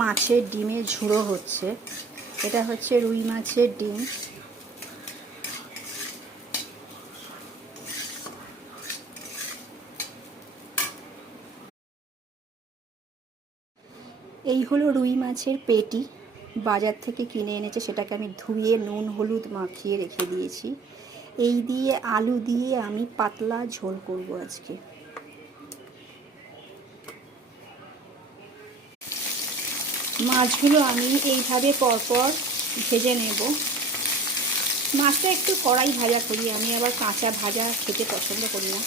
মাছের ডিমের ঝুড়ো হচ্ছে। এটা হচ্ছে রুই মাছের ডিম। এই হলো রুই মাছের পেটি, বাজার থেকে কিনে এনেছে। সেটাকে আমি ধুয়ে নুন হলুদ মাখিয়ে রেখে দিয়েছি। এই দিয়ে আলু দিয়ে আমি পাতলা ঝোল করব আজকে। মাছগুলো আমি এইভাবে পরপর ভেজে নেব। মাছটা একটু কড়াই ভাজা করি, আমি আবার কাঁচা ভাজা খেতে পছন্দ করি না।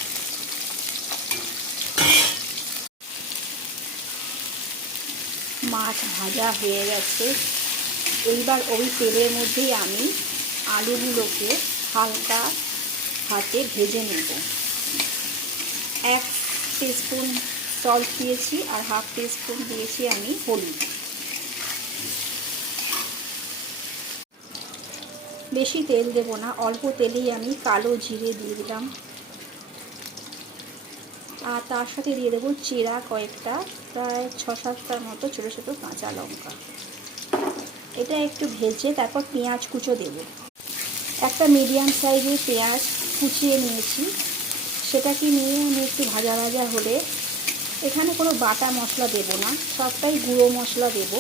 মাছ ভাজা হয়ে গেছে। এইবার ওই তেলের মধ্যেই আমি আলুগুলোকে হালকা হাতে ভেজে নেব। 1 টিস্পুন সল্ট দিয়েছি আর 1/2 টিস্পুন দিয়েছি আমি হলুদ। বেশি তেল দেব না, অল্প তেলেই আমি কালো জিরে দিয়ে দিলাম। আর তার সাথে দিয়ে দেবো চিরা কয়েকটা, প্রায় 6-7টার মতো ছোটো ছোটো কাঁচা লঙ্কা। এটা একটু ভেজে তারপর পেঁয়াজ কুচো দেব। একটা মিডিয়াম সাইজের পেঁয়াজ কুচিয়ে নিয়েছি, সেটাকে নিয়ে আমি একটু ভাজা ভাজা হলে এখানে কোনো বাটা মশলা দেব না, সবটাই গুঁড়ো মশলা দেব।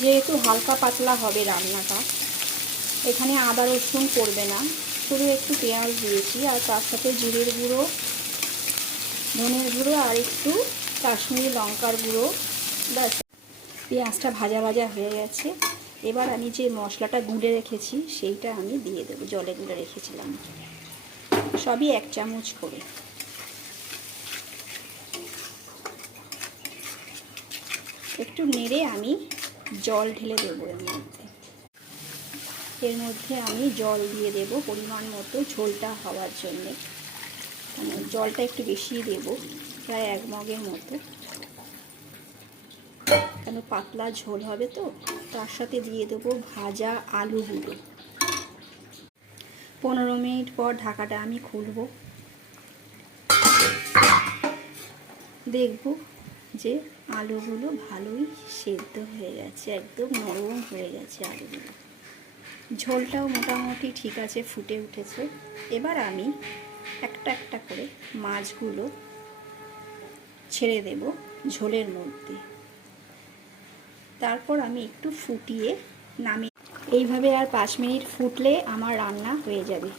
যেহেতু হালকা পাতলা হবে রান্নাটা, এখানে আদা রসুন পড়বে না, শুধু একটু পেঁয়াজ দিয়েছি আর তার সাথে জিরের গুঁড়ো, ধনের গুঁড়ো আর একটু কাশ্মীরি লঙ্কার গুঁড়ো। ব্যাস, পেঁয়াজটা ভাজা ভাজা হয়ে গেছে। এবার আমি যে মশলাটা গুঁড়ে রেখেছি সেইটা আমি দিয়ে দেবো, জলে গুঁড়ে রেখেছিলাম। সবই 1 চামচ করে। একটু নেড়ে আমি জল ঢেলে দেবো এর মধ্যে। আমি জল দিয়ে দেব পরিমাণ মতো, ঝোলটা হওয়ার জন্যে। জলটা একটু বেশি দেব, প্রায় 1 মগের মতো, কেন পাতলা ঝোল হবে তো। তার সাথে দিয়ে দেবো ভাজা আলুগুলো। 15 মিনিট পর ঢাকাটা আমি খুলব, দেখব যে আলুগুলো ভালোই সেদ্ধ হয়ে গেছে, একদম নরম হয়ে গেছে আলুগুলো। ঝোলটাও মোটামুটি ঠিক আছে, ফুটে উঠেছে। এবার আমি একটা একটা করে মাছগুলো ছেড়ে দেব ঝোলের মধ্যে। তারপর আমি একটু ফুটিয়ে নামিয়ে, এইভাবে আর 5 মিনিট ফুটলে আমার রান্না হয়ে যাবে।